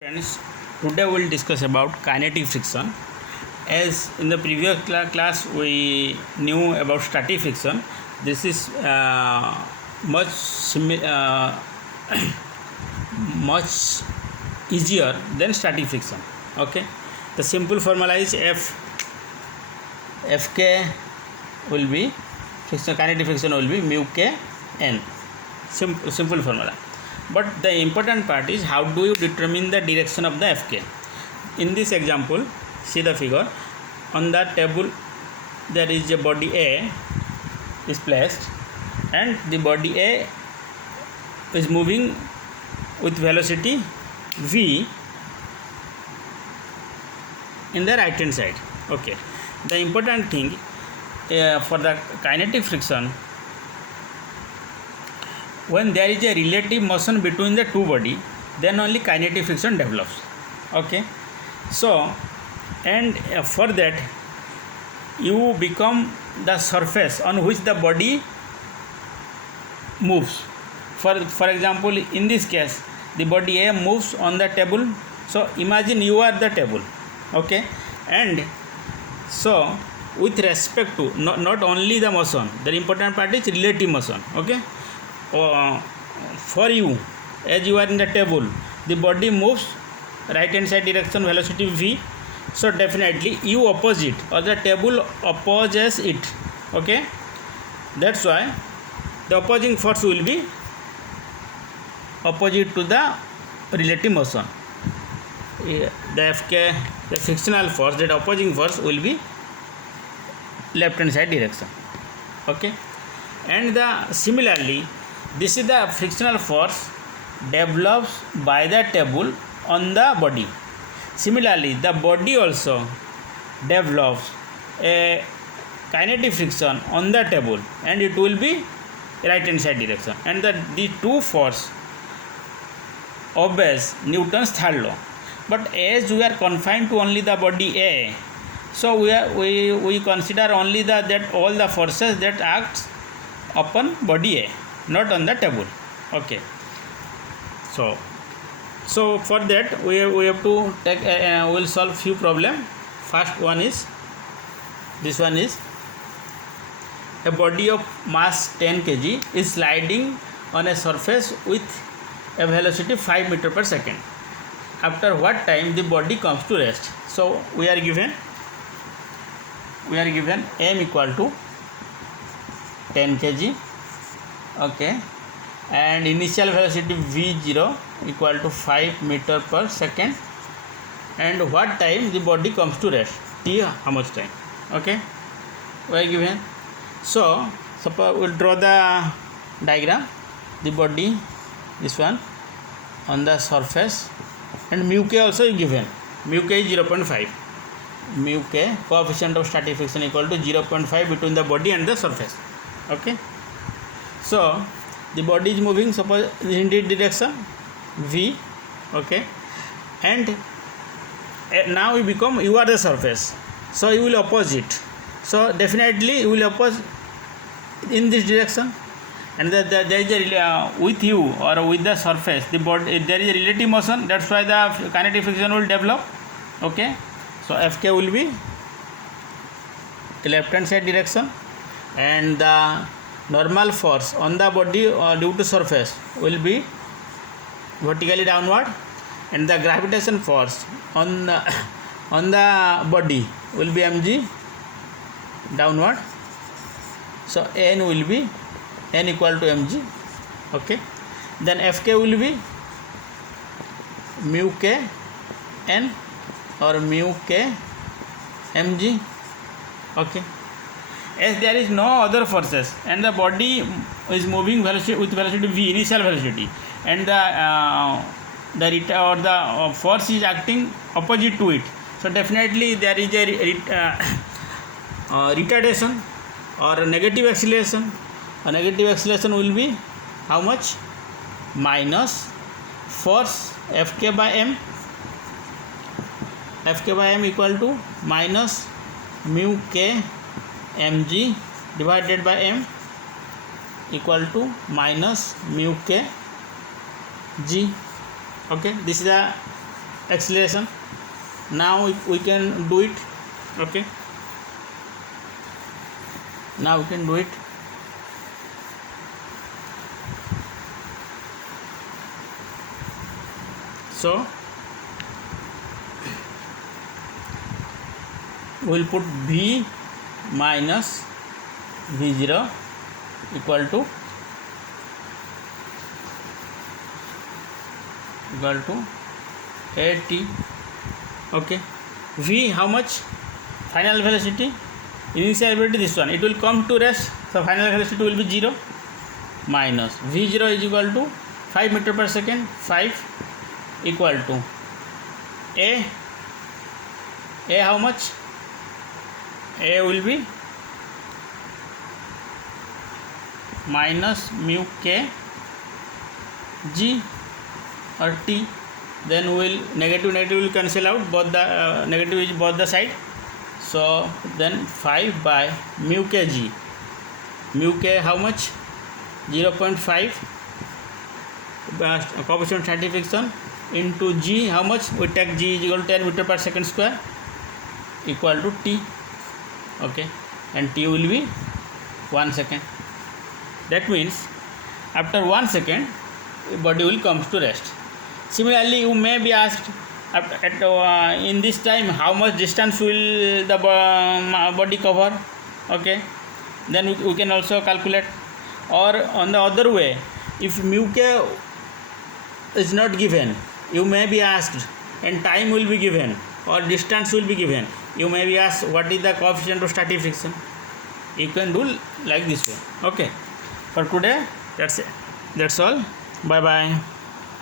Friends, today we will discuss about kinetic friction. As in the previous class we knew about static friction, this is much much easier than static friction. Okay, the simple formula is Fk will be kinetic friction will be mu k n. Simple formula. But the important part is how do you determine the direction of the Fk. In this example, see the figure. On the table there is a body A is placed and the body A is moving with velocity v in the right hand side. Okay, the important thing for the kinetic friction, when there is a relative motion between the two body, then only kinetic friction develops. Okay, so and for that you become the surface on which the body moves. For example, in this case the body A moves on the table, so imagine you are the table. Okay, and so with respect to not only the motion, the important part is relative motion. Okay, for you, as you are in the table, the body moves right hand side direction velocity v, so definitely you opposite or the table opposes it. Okay, that's why the opposing force will be opposite to the relative motion. The Fk, the frictional force, that opposing force will be left hand side direction. Okay, and the similarly this is the frictional force develops by the table on the body. Similarly the body also develops a kinetic friction on the table and it will be right hand side direction, and the two force obeys Newton's third law. But as we are confined to only the body A, so we consider only that all the forces that acts upon body A, not on the table. Okay, so for that we have to take we will solve few problem. First one is this one is a body of mass 10 kg is sliding on a surface with a velocity 5 meter per second. After what time the body comes to rest? So we are given m equal to 10 kg. Okay, and initial velocity v0 equal to 5 meter per second, and what time the body comes to rest, t how much time. Okay, we are given. So suppose we will draw the diagram. The body, this one, on the surface, and mu k also is given. Mu k is 0.5. Mu k, coefficient of static friction, equal to 0.5 between the body and the surface. Okay, so the body is moving, suppose in this direction v. Okay, and now you are the surface, so you will opposite, so definitely you will oppose in this direction, and there is a with you or with the surface the body there is a relative motion, that's why the kinetic friction will develop. Okay, so Fk will be left hand side direction, and the normal force on the body due to surface will be vertically downward, and the gravitation force on the body will be mg downward, so n will be n equal to mg. Okay, then Fk will be mu k n or mu k mg. Okay, as there is no other forces and the body is moving with velocity v, initial velocity, and the force is acting opposite to it, so definitely there is a retardation or negative acceleration. A negative acceleration will be how much? Minus force Fk by m. Fk by m equal to minus mu k mg divided by m equal to minus mu k g. Okay, this is the acceleration. Now we can do it. Okay, now we can do it. So we'll put v minus v0 equal to at. Okay, v how much? Final velocity, initial velocity, this one, it will come to rest, so final velocity will be 0 minus v0 is equal to 5 meter per second. 5 equal to a how much? A will be minus mu k g or t. Then will negative will cancel out, both the negative is both the side. So then 5 by mu k g. Mu k how much? 0.5 coefficient static friction into g how much? We take g is equal to 10 meter per second square equal to t. Okay, and t will be 1 second. That means after 1 second body will come to rest. Similarly, you may be asked in this time how much distance will the body cover. Okay, then we can also calculate. Or on the other way, if mu k is not given, you may be asked, and time will be given or distance will be given, you may be asked what is the coefficient of static friction. You can do like this way. Okay, for today that's it. That's all. Bye bye.